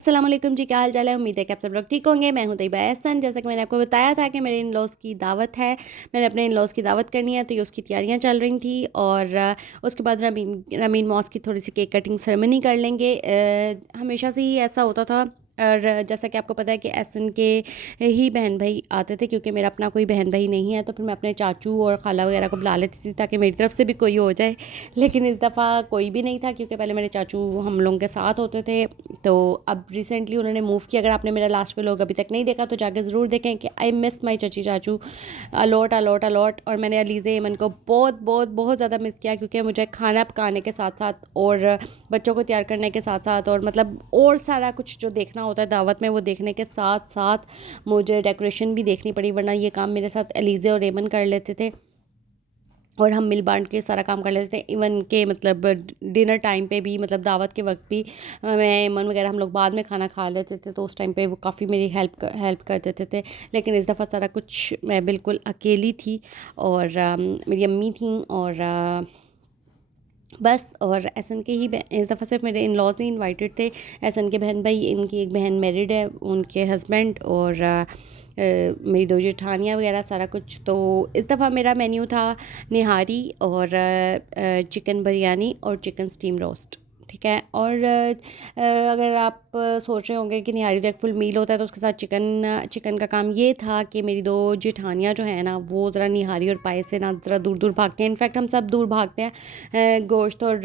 अस्सलाम वालेकुम जी, क्या हाल चाल है। उम्मीद है कि आप सब लोग ठीक होंगे। मैं हूं तैयबा एहसन। जैसा कि मैंने आपको बताया था कि मेरे इन लॉज़ की दावत है, मैंने अपने इन लॉज़ की दावत करनी है, तो ये उसकी तैयारियां चल रही थी। और उसके बाद रमीन रमीन मौस की थोड़ी सी केक कटिंग सेरेमनी कर लेंगे। हमेशा से ही ऐसा होता था। और जैसा कि आपको पता है कि एहसन के ही बहन भाई आते थे, क्योंकि मेरा अपना कोई बहन भाई नहीं है, तो फिर मैं अपने चाचू और खाला वगैरह को बुला लेती थी ताकि मेरी तरफ से भी कोई हो जाए। लेकिन इस दफ़ा कोई भी नहीं था, क्योंकि पहले मेरे चाचू हम लोगों के साथ होते थे। तो अब रिसेंटली उन्होंने मूव किया। अगर आपने मेरा लास्ट व्लॉग अभी तक नहीं देखा तो जाकर ज़रूर देखें कि आई मिस माई चची चाचू अलॉट अलॉट अलॉट। और मैंने अलीज़े यमन को बहुत बहुत बहुत ज़्यादा मिस किया, क्योंकि मुझे खाना पकाने के साथ साथ और बच्चों को तैयार करने के साथ साथ और मतलब और सारा कुछ जो देखना होता है दावत में, वो देखने के साथ साथ मुझे डेकोरेशन भी देखनी पड़ी, वरना ये काम मेरे साथ अलीज़े और रेमन कर लेते थे और हम मिल बांट के सारा काम कर लेते थे। इवन के मतलब डिनर टाइम पे भी, मतलब दावत के वक्त भी मैं मन वगैरह हम लोग बाद में खाना खा लेते थे, तो उस टाइम पे वो काफ़ी मेरी हेल्प कर देते थे। लेकिन इस दफ़ा सारा कुछ मैं बिल्कुल अकेली थी और मेरी अम्मी थी और बस। और एहसन के ही इस दफ़ा सिर्फ मेरे इन लॉज ही इनवाइटेड थे। एहसन के बहन भाई, इनकी एक बहन मैरिड है, उनके हस्बैंड और मेरी दो जेठानियाँ वगैरह सारा कुछ। तो इस दफ़ा मेरा मेन्यू था निहारी और चिकन बिरयानी और चिकन स्टीम रोस्ट। ठीक है। और अगर आप सोच रहे होंगे कि निहारी तो एक फुल मील होता है, तो उसके साथ चिकन चिकन का काम ये था कि मेरी दो जेठानियाँ जो है ना, वो ज़रा निहारी और पाए से ना ज़रा दूर दूर भागते हैं। इनफैक्ट हम सब दूर भागते हैं गोश्त और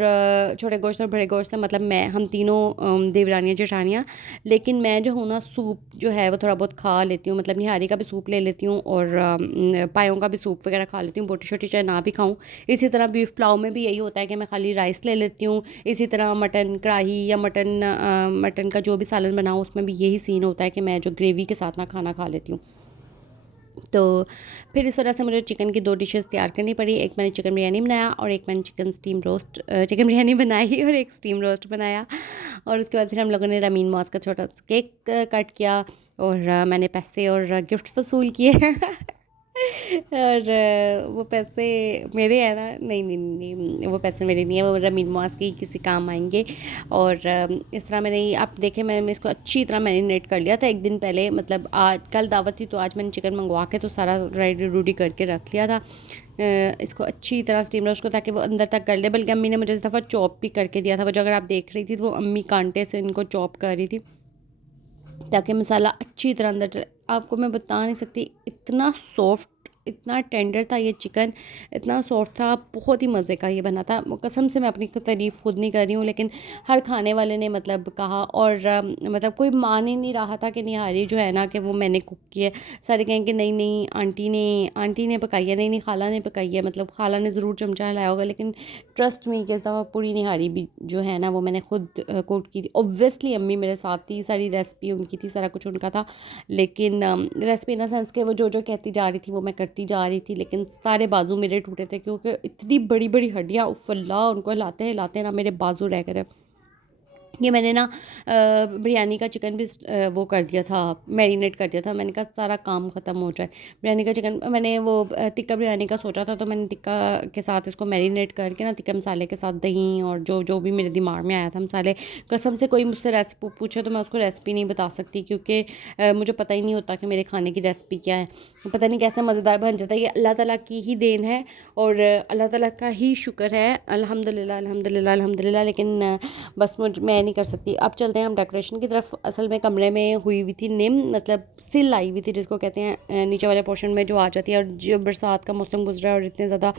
छोटे गोश्त और बड़े गोश्त से। मतलब हम तीनों देवरानियाँ जेठानियाँ। लेकिन मैं जो हूँ ना, सूप जो है वो थोड़ा बहुत खा लेती हूँ। मतलब निहारी का भी सूप ले लेती हूँ और पायों का भी सूप वगैरह खा लेती हूँ, बोटी छोटी चाहे ना भी खाऊँ। इसी तरह बीफ पुलाव में भी यही होता है कि मैं खाली राइस ले लेती हूँ। इसी तरह मटन कढ़ाई या मटन का जो भी सालन बनाऊँ, उसमें भी यही सीन होता है कि मैं जो ग्रेवी के साथ ना खाना खा लेती हूँ। तो फिर इस वजह से मुझे चिकन की 2 डिशेज़ तैयार करनी पड़ी। एक मैंने चिकन बिरयानी बनाया और एक मैंने चिकन बिरयानी बनाई और एक स्टीम रोस्ट बनाया। और उसके बाद फिर हम लोगों ने रमीन मौस का छोटा सा केक कट किया और मैंने पैसे और गिफ्ट वसूल किए। और वो पैसे मेरे हैं ना, नहीं नहीं नहीं, वो पैसे मेरे नहीं है, वो रमीन मौस के ही किसी काम आएंगे। और इस तरह मैंने, आप देखें, मैंने इसको अच्छी तरह मैरिनेट कर लिया था एक दिन पहले। मतलब आज कल दावत थी, तो आज मैंने चिकन मंगवा के तो सारा रेडी रूडी करके रख लिया था इसको अच्छी तरह स्टीम रोस्ट को, ताकि वो अंदर तक कर ले। बल्कि अम्मी ने मुझे इस दफ़ा चॉप भी करके दिया था। वो जो अगर आप देख रही थी, तो वो अम्मी कांटे से इनको चॉप कर रही थी ताकि मसाला अच्छी तरह अंदर चले। आपको मैं बता नहीं सकती, इतना सॉफ्ट, इतना टेंडर था ये चिकन, इतना सॉफ्ट था, बहुत ही मज़े का ये बना था। कसम से मैं अपनी तारीफ़ खुद नहीं कर रही हूँ, लेकिन हर खाने वाले ने मतलब कहा। और मतलब कोई मान ही नहीं रहा था कि निहारी जो है ना, कि वो मैंने कुक की है। सारे कहें कि नहीं नहीं, आंटी ने पकाई है, नहीं नहीं खाला ने पकाई है। मतलब खाला ने ज़रूर चमचा हिलाया होगा, लेकिन ट्रस्ट मी के साथ पूरी निहारी भी जो है ना, वो मैंने खुद कुक की थी। ऑब्वियसली अम्मी मेरे साथ थी, सारी रेसिपी उनकी थी, सारा कुछ उनका था। लेकिन रेसिपी इन द सेंस के वो जो कहती जा रही थी वो मैं करती जा रही थी, लेकिन सारे बाजू मेरे टूटे थे, क्योंकि इतनी बड़ी बड़ी हड्डियाँ, उफ़ अल्लाह, उनको हिलाते हिलाते ना मेरे बाजू रह गए थे। ये मैंने ना बिरयानी का चिकन भी वो कर दिया था, मैरिनेट कर दिया था। मैंने कहा सारा काम ख़त्म हो जाए। बिरयानी का चिकन मैंने वो टिक्का बिरयानी का सोचा था, तो मैंने टिक्का के साथ इसको मैरिनेट करके ना, टिक्का मसाले के साथ दही और जो जो भी मेरे दिमाग में आया था मसाले। कसम से कोई मुझसे रेसिपी पूछे तो मैं उसको रेसिपी नहीं बता सकती, क्योंकि मुझे पता ही नहीं होता कि मेरे खाने की रेसिपी क्या है। पता नहीं कैसे मज़ेदार बन जाता है। ये अल्लाह ताला की ही देन है और अल्लाह ताला का ही शुक्र है। अल्हम्दुलिल्लाह अल्हम्दुलिल्लाह अल्हम्दुलिल्लाह। लेकिन बस मैं नहीं कर सकती। अब चलते हैं हम डेकोरेशन की तरफ। असल में कमरे में हुई हुई थी निम, मतलब सिल आई हुई थी, जिसको कहते हैं नीचे वाले पोर्शन में जो आ जाती है। और जो बरसात का मौसम गुजरा है और इतनी ज़्यादा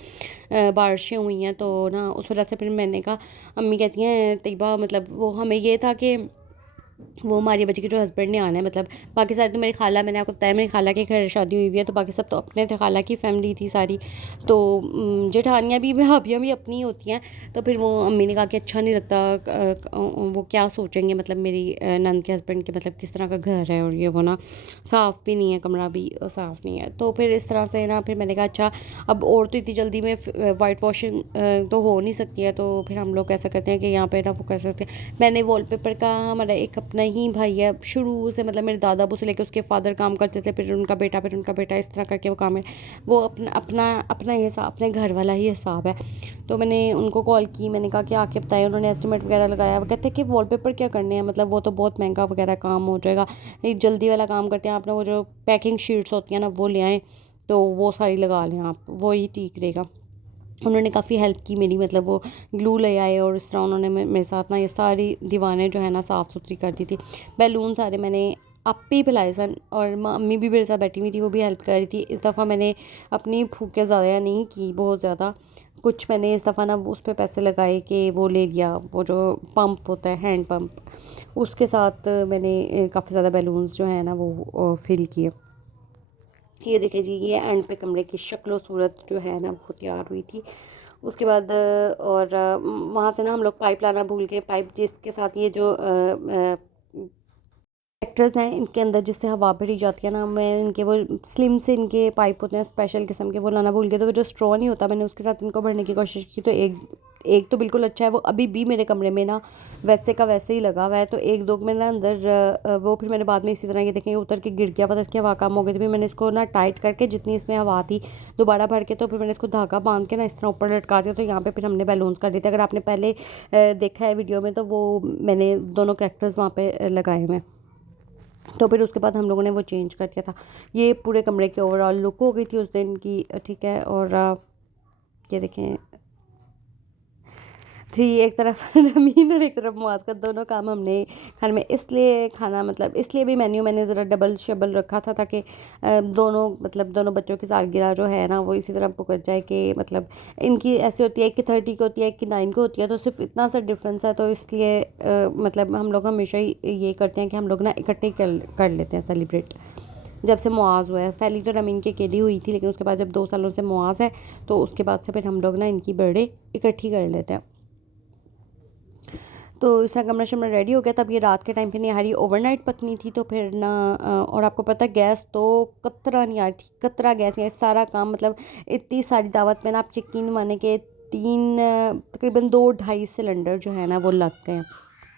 बारिशें हुई हैं, तो ना उस वजह से फिर मैंने कहा, अम्मी कहती हैं तैयबा, मतलब वो हमें ये था कि वो मारिया बच्ची के जो हस्बैंड ने आना है। मतलब बाकी सारे तो मेरी खाला, मैंने आपको बताया मेरी खाला के घर शादी हुई हुई है, तो बाकी सब तो अपने थे, खाला की फैमिली थी सारी। तो जेठानियाँ भी, भाभियाँ भी अपनी ही होती हैं। तो फिर वो अम्मी ने कहा कि अच्छा नहीं लगता, वो क्या सोचेंगे, मतलब मेरी नंद के हस्बैंड के, मतलब किस तरह का घर है और ये वो ना, साफ़ भी नहीं है, कमरा भी साफ़ नहीं है। तो फिर इस तरह से ना, फिर मैंने कहा अच्छा, अब और तो इतनी जल्दी में वाइट वॉशिंग तो हो नहीं सकती है, तो फिर हम लोग कैसा करते हैं कि यहाँ पे ना वो कर सकते हैं। मैंने वॉलपेपर का, हमारा एक अपना ही भाई है शुरू से, मतलब मेरे दादा अबू से लेकर उसके फादर काम करते थे, फिर उनका बेटा, इस तरह करके वो काम है। वो अपना अपना अपना ये हिसाब, अपने घर वाला ही हिसाब है। तो मैंने उनको कॉल की, मैंने कहा कि आके बताएं। उन्होंने एस्टिमेट वगैरह लगाया। वो कहते हैं कि वॉलपेपर क्या करने हैं, मतलब वो तो बहुत महंगा वगैरह काम हो जाएगा, ये जल्दी वाला काम करते हैं। आपने वो जो पैकिंग शीट्स होती हैं ना वो ले आएँ, तो वो सारी लगा लें आप, वो ही ठीक रहेगा। उन्होंने काफ़ी हेल्प की मेरी, मतलब वो ग्लू ले आए और इस तरह उन्होंने मेरे साथ ना ये सारी दीवारें जो है ना साफ़ सुथरी कर दी थी। बैलून सारे मैंने आपे ही पिलाए सन, और मम्मी भी मेरे साथ बैठी हुई थी, वो भी हेल्प कर रही थी। इस दफ़ा मैंने अपनी फूकें ज़्यादा नहीं की, बहुत ज़्यादा कुछ मैंने इस दफ़ा ना उस पे पैसे लगाए कि वो ले लिया, वो जो पंप होता है हैंड पंप, उसके साथ मैंने काफ़ी ज़्यादा बैलून्स जो है ना वो फिल किए। ये देखिए जी, ये एंड पे कमरे की शक्ल सूरत जो है ना वो तैयार हुई थी। उसके बाद और वहाँ से ना हम लोग पाइप लाना भूल गए। पाइप जिसके साथ ये जो ट्रैक्टर्स हैं इनके अंदर जिससे हवा भरी जाती है ना, मैं इनके वो स्लिम से इनके पाइप होते हैं स्पेशल किस्म के, वो लाना भूल गए। तो वो जो स्ट्रॉ नहीं होता, मैंने उसके साथ इनको भरने की कोशिश की, तो एक एक तो बिल्कुल अच्छा है, वो अभी भी मेरे कमरे में ना वैसे का वैसे ही लगा हुआ है। तो एक दो में ना अंदर वो फिर मैंने बाद में इसी तरह ये देखें उतर के गिर गया, पता इसकी हवा कम हो गई थी। फिर मैंने इसको ना टाइट करके जितनी इसमें हवा थी दोबारा भर के, तो फिर मैंने इसको धागा बांध के ना इस तरह ऊपर लटका दिया। तो यहाँ पे फिर हमने बैलून्स कर दिए थे। अगर आपने पहले देखा है वीडियो में, तो वो मैंने दोनों करेक्टर्स वहाँ पे लगाए हुए हैं। तो फिर उसके बाद हम लोगों ने वो चेंज कर दिया था। ये पूरे कमरे की ओवरऑल लुक हो गई थी उस दिन की, ठीक है। और ये देखें थ्री, एक तरफ रमीन और एक तरफ मुआज़ का दोनों काम हमने घर में इसलिए खाना, मतलब इसलिए भी मेन्यू मैंने ज़रा डबल शबल रखा था ताकि दोनों, मतलब दोनों बच्चों की सालगिरह जो है ना वो इसी तरह पहुँच जाए कि मतलब इनकी ऐसी होती है, एक की 30 को होती है, एक की 9 को होती है, तो सिर्फ इतना सा डिफरेंस है। तो इसलिए मतलब हम लोग हमेशा ही ये करते हैं कि हम लोग ना इकट्ठे कर लेते हैं सेलिब्रेट। जब से मुआज़ हुआ है, पहली तो रमीन की अकेली हुई थी, लेकिन उसके बाद जब 2 सालों से मुआज़ है, तो उसके बाद से फिर हम लोग ना इनकी बर्थडे इकट्ठी कर लेते हैं। तो इस तरह कमरा शमरा रेडी हो गया। तब ये रात के टाइम पे निहारी ओवरनाइट पकनी थी, तो फिर ना और आपको पता है गैस तो कतरा नहीं आ रही थी, कतरा गैस नहीं आ रही। सारा काम मतलब इतनी सारी दावत में ना आप यकीन माने के तकरीबन 2-2.5 सिलेंडर जो है ना वो लग गए हैं।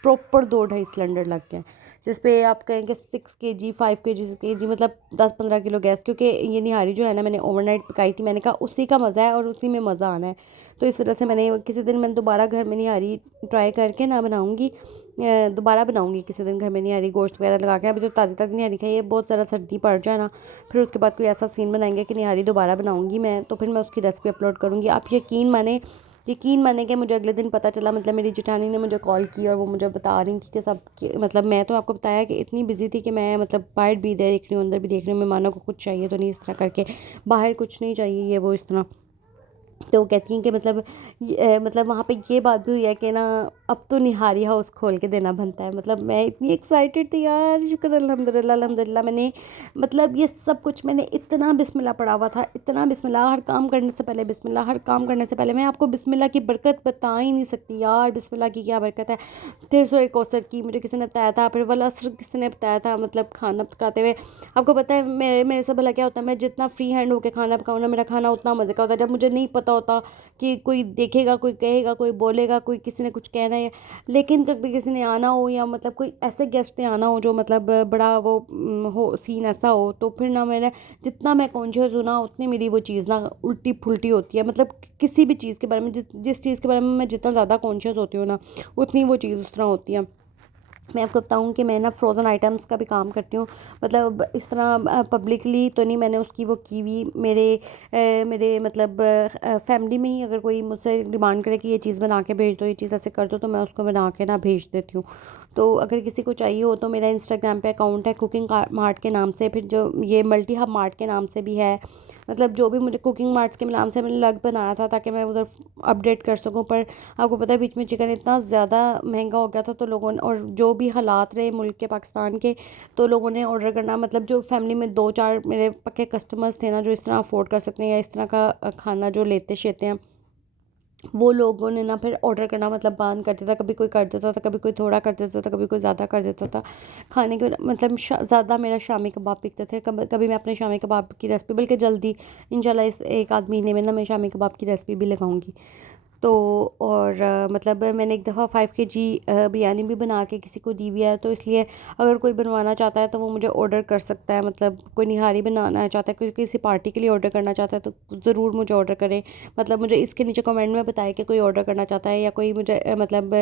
प्रॉपर 2-2.5 सिलेंडर लग गए हैं, जिस पे आप कहेंगे 6 kg 5 kg मतलब 10-15 किलो गैस, क्योंकि ये निहारी जो है ना मैंने ओवरनाइट पकाई थी। मैंने कहा उसी का मज़ा है और उसी में मज़ा आना है। तो इस वजह से मैंने किसी दिन मैंने दोबारा घर में निहारी ट्राई करके ना बनाऊँगी, दोबारा बनाऊँगी किसी दिन घर में निहारी गोश्त वगैरह लगा के। अभी तो ताज़ी ताज़ी निहारी खाई है, बहुत ज़्यादा सर्दी पड़ जाए ना, फिर उसके बाद कोई ऐसा सीन बनाएंगे कि निहारी दोबारा बनाऊँगी मैं, तो फिर मैं उसकी रेसिपी अपलोड करूँगी। आप यकीन माने कि मुझे अगले दिन पता चला, मतलब मेरी जेठानी ने मुझे कॉल की और वो मुझे बता रही थी कि सब कि मतलब मैं तो आपको बताया कि इतनी बिजी थी कि मैं मतलब बाहर भी देख रही हूँ अंदर भी देख रही हूँ, मेहमानों को कुछ चाहिए तो नहीं, इस तरह करके बाहर कुछ नहीं चाहिए ये वो इस तरह। तो वो कहती हैं कि मतलब मतलब वहाँ पे ये बात भी हुई है कि ना अब तो निहारी हाउस खोल के देना बनता है। मतलब मैं इतनी एक्साइटेड थी यार, शुक्र अल्हम्दुलिल्लाह अल्हम्दुलिल्लाह। मैंने मतलब ये सब कुछ मैंने इतना बिस्मिल्लाह पढ़ा हुआ था, इतना बिस्मिल्लाह, हर काम करने से पहले बिस्मिल्लाह, हर काम करने से पहले। मैं आपको बिस्मिल्लाह की बरकत बता ही नहीं सकती यार, बिस्मिल्लाह की क्या बरकत है। फिर सूरह कौसर की मुझे किसी ने बताया था, फिर वल असर किसी ने बताया था, मतलब खाना पकाते हुए। आपको पता है मेरे से भला क्या होता है, मैं जितना फ्री हैंड होकर खाना पकाऊँ ना, मेरा खाना उतना मज़े का होता है। जब मुझे नहीं पता होता कि कोई देखेगा, कोई कहेगा, कोई बोलेगा, कोई किसी ने कुछ कहना है, लेकिन कभी किसी ने आना हो या मतलब कोई ऐसे गेस्ट ने आना हो जो मतलब बड़ा वो हो सीन ऐसा हो, तो फिर ना मैंने जितना मैं कॉन्शियस हूँ ना उतनी मेरी वो चीज़ ना उल्टी फुल्टी होती है। मतलब किसी भी चीज़ के बारे में जिस चीज़ के बारे में मैं जितना ज़्यादा कॉन्शियस होती हूँ ना, उतनी वो चीज़ उस तरह होती है। मैं आपको बताऊँ कि मैं ना फ्रोज़न आइटम्स का भी काम करती हूँ। मतलब इस तरह पब्लिकली तो नहीं मैंने उसकी वो की हुई, मेरे मतलब फैमिली में ही अगर कोई मुझसे डिमांड करे कि ये चीज़ बना के भेज दो, ये चीज़ ऐसे कर दो, तो मैं उसको बना के ना भेज देती हूँ। तो अगर किसी को चाहिए हो तो मेरा इंस्टाग्राम पे अकाउंट है कुकिंग मार्ट के नाम से, फिर जो ये मल्टी हब मार्ट के नाम से भी है। मतलब जो भी मुझे कुकिंग मार्ट्स के नाम से मैंने अलग बनाया था ताकि मैं उधर अपडेट कर सकूँ। पर आपको पता है बीच में चिकन इतना ज़्यादा महंगा हो गया था, तो लोगों ने, और जो भी हालात रहे मुल्क के पाकिस्तान के, तो लोगों ने ऑर्डर करना, मतलब जो फैमिली में 2-4 मेरे पक्के कस्टमर्स थे ना जो इस तरह अफोर्ड कर सकते हैं या इस तरह का खाना जो लेते शेते हैं, वो लोगों ने ना फिर ऑर्डर करना मतलब बंद कर दिया था। कभी कोई कर देता था, कभी कोई थोड़ा कर देता था, कभी कोई ज़्यादा कर देता था खाने के। मतलब ज़्यादा मेरा शामी कबाब बिकते थे। कभी कभी मैं अपने शामी कबाब की रेसिपी, बल्कि जल्दी इंशाल्लाह इस 1 आध महीने में ना मैं शामी कबाब की रेसिपी भी लगाऊंगी। तो और मतलब मैंने एक दफ़ा 5 केजी बिरयानी भी बना के किसी को दी हुई है, तो इसलिए अगर कोई बनवाना चाहता है तो वो मुझे ऑर्डर कर सकता है। मतलब कोई निहारी बनाना चाहता है, कोई किसी पार्टी के लिए ऑर्डर करना चाहता है तो ज़रूर मुझे ऑर्डर करें। मतलब मुझे इसके नीचे कमेंट में बताए कि कोई ऑर्डर करना चाहता है, या कोई मुझे मतलब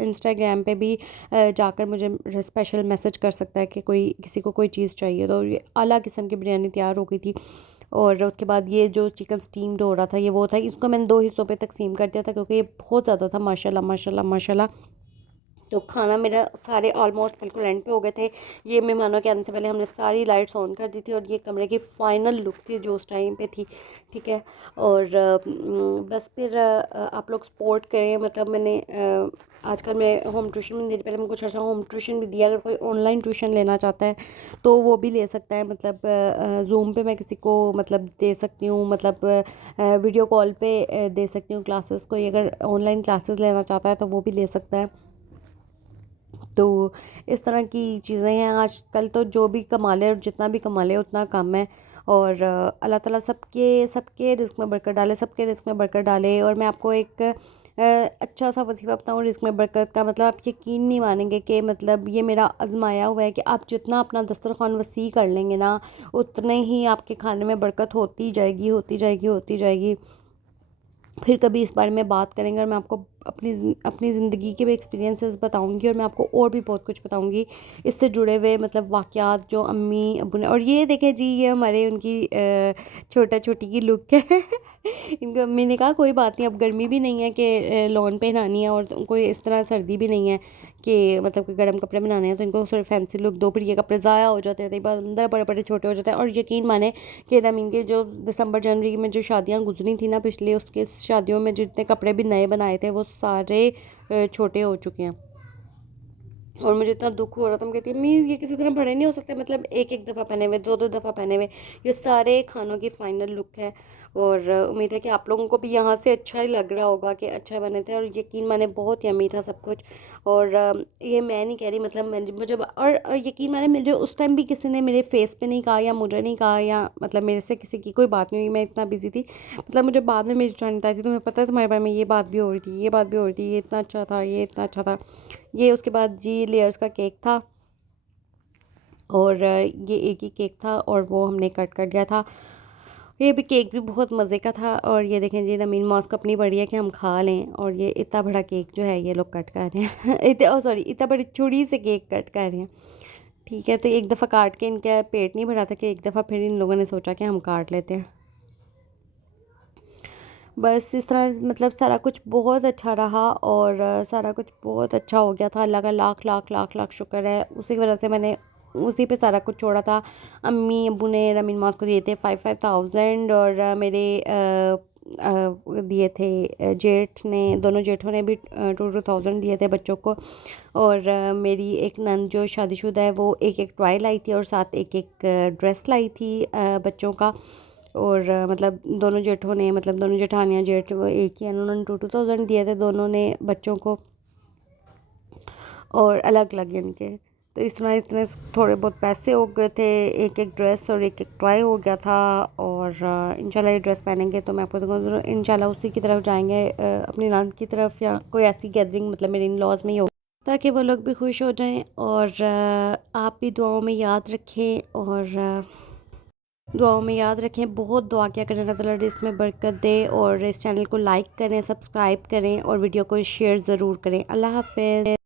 इंस्टाग्राम पे भी जाकर मुझे स्पेशल मैसेज कर सकता है कि कोई किसी को कोई चीज़ चाहिए। तो ये आला किस्म की बिरयानी तैयार हो गई थी। और उसके बाद ये जो चिकन स्टीम्ड हो रहा था, ये वो था, इसको मैंने 2 हिस्सों पे तकसीम कर दिया था क्योंकि ये बहुत ज़्यादा था, माशाल्लाह माशाल्लाह माशाल्लाह। तो खाना मेरा सारे ऑलमोस्ट बिल्कुल एंड पे हो गए थे। ये मेहमानों के आने से पहले हमने सारी लाइट्स ऑन कर दी थी, और ये कमरे की फ़ाइनल लुक थी जो उस टाइम पे थी। ठीक है। और बस फिर आप लोग सपोर्ट करें। मतलब मैंने आजकल मैं होम ट्यूशन भी नहीं दे रही, पहले मैं कुछ अर्सा होम ट्यूशन भी दिया। अगर कोई ऑनलाइन ट्यूशन लेना चाहता है तो वो भी ले सकता है। मतलब ज़ूम पे मैं किसी को मतलब दे सकती हूँ, मतलब वीडियो कॉल पे दे सकती हूँ क्लासेस। कोई अगर ऑनलाइन क्लासेस लेना चाहता है तो वो भी ले सकता है। तो इस तरह की चीज़ें हैं आजकल। तो जो भी कमा ले और जितना भी कमा ले उतना कम है। और अल्लाह ताला सबके सबके रिस्क में बरकत डाले, सबके रिस्क में बरकत डाले। और मैं आपको एक अच्छा सा वसीफ़ा बताऊँ रिस्क में बरकत का। मतलब आप यकीन नहीं मानेंगे कि मतलब ये मेरा आजमाया हुआ है कि आप जितना अपना दस्तरखान वसी कर लेंगे ना, उतने ही आपके खाने में बरकत होती जाएगी, होती जाएगी, होती जाएगी। फिर कभी इस बारे में बात करेंगे, और मैं आपको अपनी ज़िंदगी के भी एक्सपीरियंसेस बताऊंगी, और मैं आपको और भी बहुत कुछ बताऊंगी इससे जुड़े हुए, मतलब वाक़यात जो अम्मी अब्बू ने। और ये देखें जी, ये हमारे उनकी छोटा छोटी की लुक है। इनकी अम्मी ने कहा कोई बात नहीं, अब गर्मी भी नहीं है कि लॉन पे नहानी है, और कोई इस तरह सर्दी भी नहीं है कि मतलब कि गर्म कपड़े बनाने हैं, तो इनको सिर्फ फैंसी लुक दो, फिर ये कपड़े ज़ाया हो जाते हैं, तो अंदर बड़े बड़े छोटे हो जाते हैं। और यकीन माने कि रमीन के जो दिसंबर जनवरी में जो शादियां गुजरी थी ना पिछले, उसके शादियों में जितने कपड़े भी नए बनाए थे वो सारे छोटे हो चुके हैं। और मुझे इतना दुख हो रहा था, मैं कहती मीज़ ये किसी तरह बड़े नहीं हो सकते। मतलब एक एक दफ़ा पहने हुए, दो दो दफ़ा पहने हुए, ये सारे खानों की फ़ाइनल लुक है। और उम्मीद है कि आप लोगों को भी यहाँ से अच्छा ही लग रहा होगा कि अच्छा बने थे। और यकीन माने बहुत यमी था सब कुछ। और ये मैं नहीं कह रही, मतलब मैं मुझे और यकीन माने मुझे उस टाइम भी किसी ने मेरे फेस पे नहीं कहा, या मुझे नहीं कहा, या मतलब मेरे से किसी की कोई बात नहीं हुई, मैं इतना बिजी थी। मतलब मुझे बाद में मेरी जान आई थी, तुम्हें पता है तुम्हारे बारे में ये बात भी हो रही थी, ये बात भी हो रही थी, ये इतना अच्छा था, ये इतना अच्छा था। ये उसके बाद जी लेयर्स का केक था। और ये एक ही केक था और वो हमने कट कर दिया था। ये भी केक भी बहुत मज़े का था। और ये देखें जी, नमीन मॉस्क अपनी बड़ी है कि हम खा लें, और ये इतना बड़ा केक जो है ये लोग कट कर रहे हैं। इतने सॉरी, इतना बड़ी छुरी से केक कट कर रहे हैं। ठीक है। तो एक दफ़ा काट के इनका पेट नहीं भरा था, कि एक दफ़ा फिर इन लोगों ने सोचा कि हम काट लेते हैं। बस इस तरह मतलब सारा कुछ बहुत अच्छा रहा, और सारा कुछ बहुत अच्छा हो गया था। अल्लाह का लाख लाख लाख लाख शुक्र है, उसी की वजह से मैंने उसी पे सारा कुछ छोड़ा था। अम्मी अब्बू ने रमीन मास को दिए थे 5,500, और मेरे दिए थे जेठ ने, दोनों जेठों ने भी 2,000 दिए थे बच्चों को। और मेरी एक नंद जो शादीशुदा है वो एक एक टॉय लाई थी, और साथ एक एक ड्रेस लाई थी बच्चों का। और मतलब दोनों जेठों ने, मतलब दोनों जेठानियाँ जेठ वो एक ही हैं, उन्होंने 2,000 दिए थे दोनों ने बच्चों को, और अलग अलग इनके। तो इस तरह इतने थोड़े बहुत पैसे हो गए थे, एक एक ड्रेस और एक एक टॉय हो गया था। और इंशाल्लाह ये ड्रेस पहनेंगे तो मैं आपको दूँगा, इंशाल्लाह उसी की तरफ जाएंगे, अपनी नान की तरफ, या कोई ऐसी गैदरिंग मतलब मेरे इन लॉज में ही हो, ताकि वो लोग भी खुश हो जाएं। और आप भी दुआओं में याद रखें, और दुआओं में याद रखें। बहुत दुआ किया करें, अल्लाह ताला इसमें बरकत दे। और इस चैनल को लाइक करें, सब्सक्राइब करें, और वीडियो को शेयर ज़रूर करें। अल्लाह हाफ़िज़।